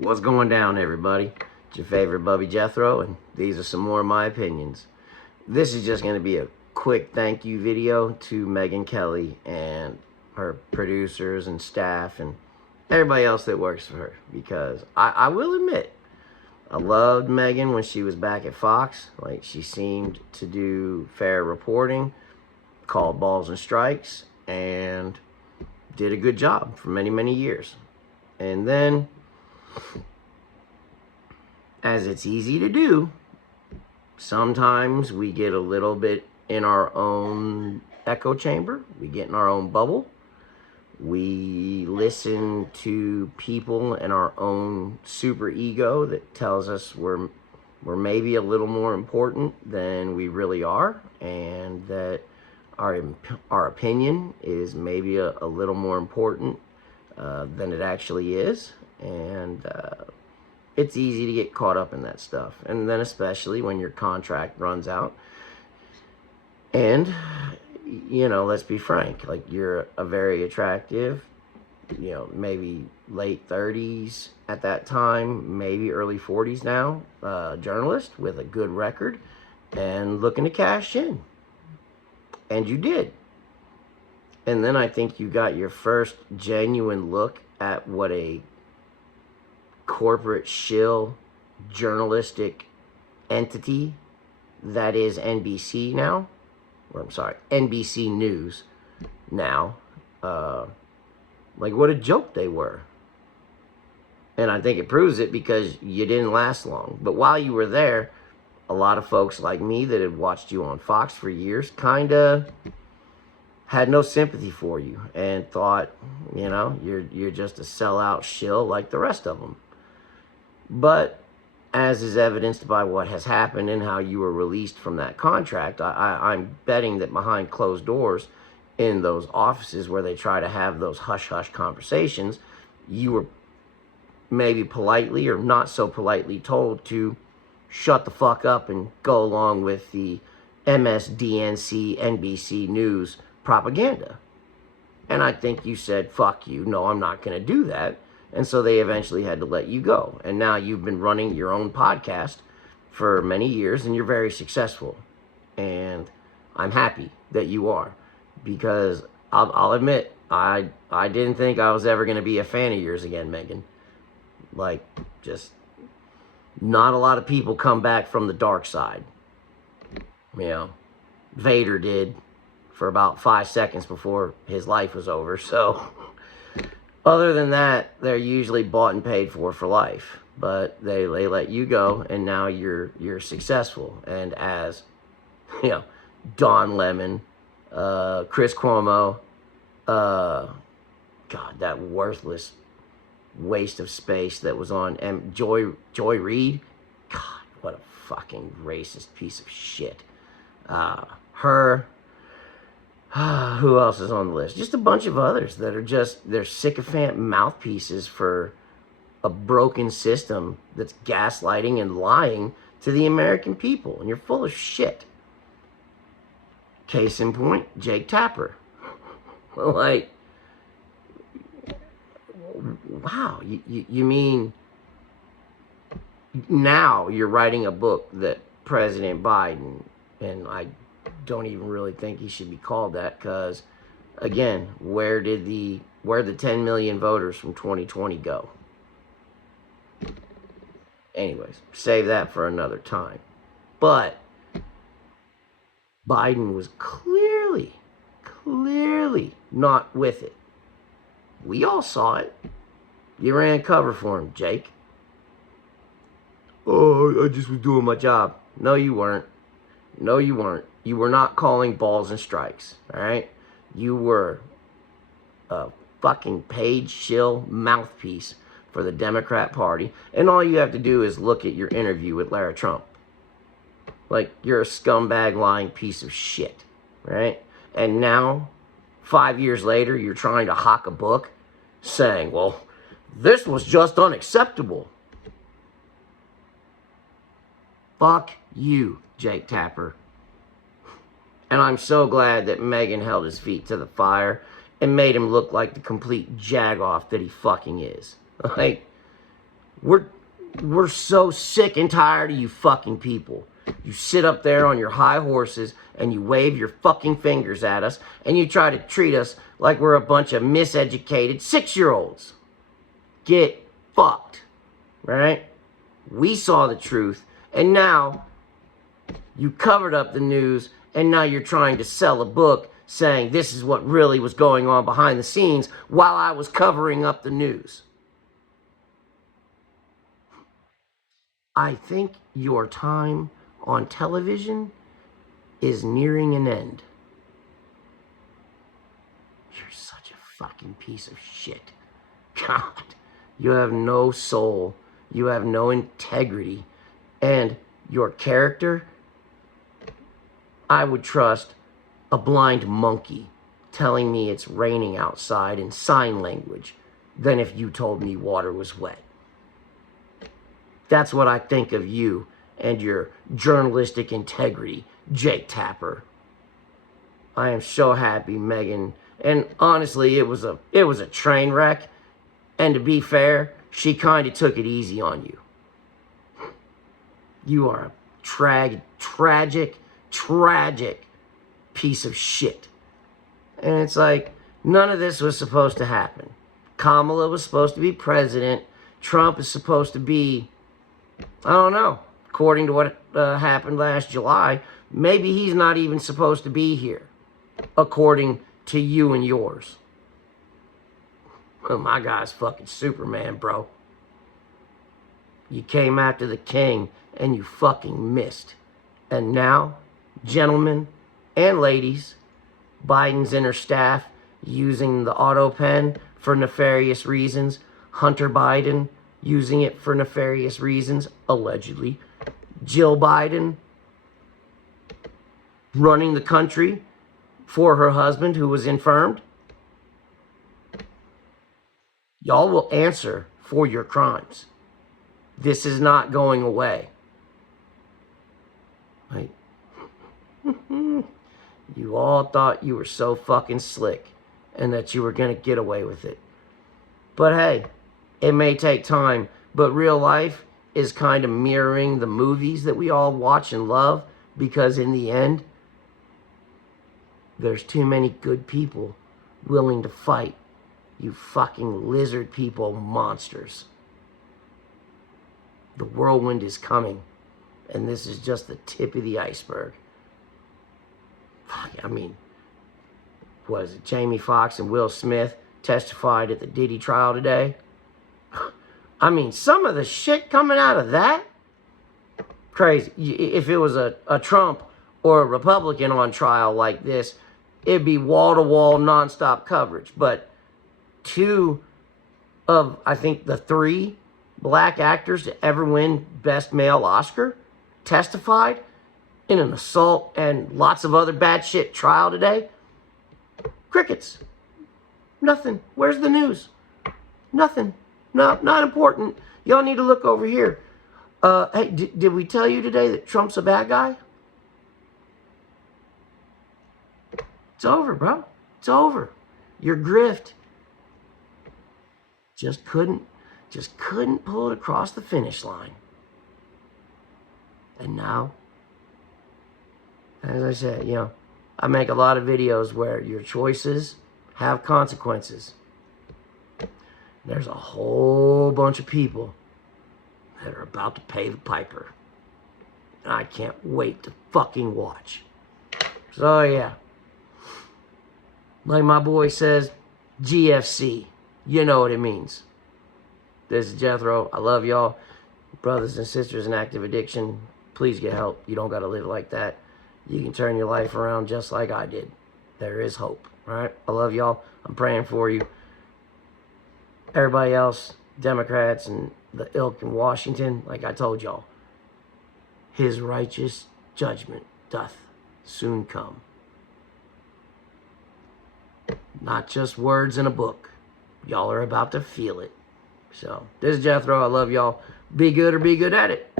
What's going down, everybody? It's your favorite Bubby Jethro, and these are some more of my opinions. This is just going to be a quick thank you video to Megyn Kelly and her producers and staff and everybody else that works for her, because I will admit, I loved Megyn when she was back at Fox. Like, she seemed to do fair reporting, called balls and strikes, and did a good job for many, many years. And then, as it's easy to do, sometimes we get a little bit in our own echo chamber. We get in our own bubble. We listen to people in our own super ego that tells us we're maybe a little more important than we really are, and that our opinion is maybe a little more important than it actually is. And it's easy to get caught up in that stuff. And then especially when your contract runs out. And, you know, let's be frank, like, you're a very attractive, you know, maybe late 30s at that time, maybe early 40s now, journalist with a good record and looking to cash in. And you did. And then I think you got your first genuine look at what a corporate shill journalistic entity that is NBC now, or I'm sorry, NBC News now, like what a joke they were. And I think it proves it because you didn't last long. But while you were there, a lot of folks like me that had watched you on Fox for years kind of had no sympathy for you and thought, you know, you're just a sellout shill like the rest of them. But as is evidenced by what has happened and how you were released from that contract, I'm betting that behind closed doors in those offices where they try to have those hush-hush conversations, you were maybe politely or not so politely told to shut the fuck up and go along with the MSDNC NBC News propaganda. And I think you said, fuck you, no, I'm not going to do that. And so they eventually had to let you go. And now you've been running your own podcast for many years, and you're very successful. And I'm happy that you are, because I'll admit, I didn't think I was ever going to be a fan of yours again, Megyn. Like, just not a lot of people come back from the dark side. You know, Vader did for about 5 seconds before his life was over. So other than that, they're usually bought and paid for life. But they let you go, and now you're successful. And as, you know, Don Lemon, Chris Cuomo, God, that worthless waste of space that was on Joy Reid. God, what a fucking racist piece of shit. Her. Who else is on the list? Just a bunch of others that are just, they're sycophant mouthpieces for a broken system that's gaslighting and lying to the American people. And you're full of shit. Case in point, Jake Tapper. Like, wow, you mean now you're writing a book that President Biden, and I don't even really think he should be called that, because again, where the 10 million voters from 2020 go? Anyways, save that for another time. But Biden was clearly not with it. We all saw it. You ran cover for him, Jake. Oh, I just was doing my job. No, you weren't. No, you weren't. You were not calling balls and strikes, all right? You were a fucking paid shill mouthpiece for the Democrat Party, and all you have to do is look at your interview with Lara Trump. Like, you're a scumbag, lying piece of shit, right? And now, 5 years later, you're trying to hawk a book saying, well, this was just unacceptable. Fuck you, Jake Tapper. And I'm so glad that Megyn held his feet to the fire and made him look like the complete jagoff that he fucking is. Like, We're so sick and tired of you fucking people. You sit up there on your high horses and you wave your fucking fingers at us and you try to treat us like we're a bunch of miseducated 6-year-olds. Get fucked, right? We saw the truth, and now you covered up the news, and now you're trying to sell a book saying this is what really was going on behind the scenes while I was covering up the news. I think your time on television is nearing an end. You're such a fucking piece of shit. God, you have no soul. You have no integrity. And your character, I would trust a blind monkey telling me it's raining outside in sign language than if you told me water was wet. That's what I think of you and your journalistic integrity, Jake Tapper. I am so happy, Megan. And honestly, it was a train wreck. And to be fair, she kind of took it easy on you. You are a tragic piece of shit. And it's like, none of this was supposed to happen. Kamala was supposed to be president. Trump is supposed to be, I don't know, according to what happened last July, maybe he's not even supposed to be here, according to you and yours. Well, my guy's fucking Superman, bro. You came after the king and you fucking missed. And now, gentlemen and ladies, Biden's inner staff using the auto pen for nefarious reasons, Hunter Biden using it for nefarious reasons, allegedly, Jill Biden running the country for her husband who was infirmed. Y'all will answer for your crimes. This is not going away. Right? You all thought you were so fucking slick and that you were going to get away with it. But hey, it may take time, but real life is kind of mirroring the movies that we all watch and love, because in the end, there's too many good people willing to fight you fucking lizard people monsters. The whirlwind is coming, and this is just the tip of the iceberg. I mean, was it Jamie Foxx and Will Smith testified at the Diddy trial today? I mean, some of the shit coming out of that, crazy. If it was a Trump or a Republican on trial like this, it'd be wall-to-wall, nonstop coverage. But two of, I think, the 3 black actors to ever win Best Male Oscar testified in an assault and lots of other bad shit trial today. Crickets. Nothing. Where's the news? Nothing. No, not important. Y'all need to look over here. Hey, did we tell you today that Trump's a bad guy? It's over, bro. It's over. Your grift just couldn't pull it across the finish line. And now, as I said, you know, I make a lot of videos where your choices have consequences. There's a whole bunch of people that are about to pay the piper. And I can't wait to fucking watch. So yeah, like my boy says, GFC. You know what it means. This is Jethro. I love y'all. Brothers and sisters in active addiction, please get help. You don't got to live like that. You can turn your life around just like I did. There is hope. All right? I love y'all. I'm praying for you. Everybody else, Democrats and the ilk in Washington, like I told y'all, his righteous judgment doth soon come. Not just words in a book. Y'all are about to feel it. So, this is Jethro. I love y'all. Be good or be good at it.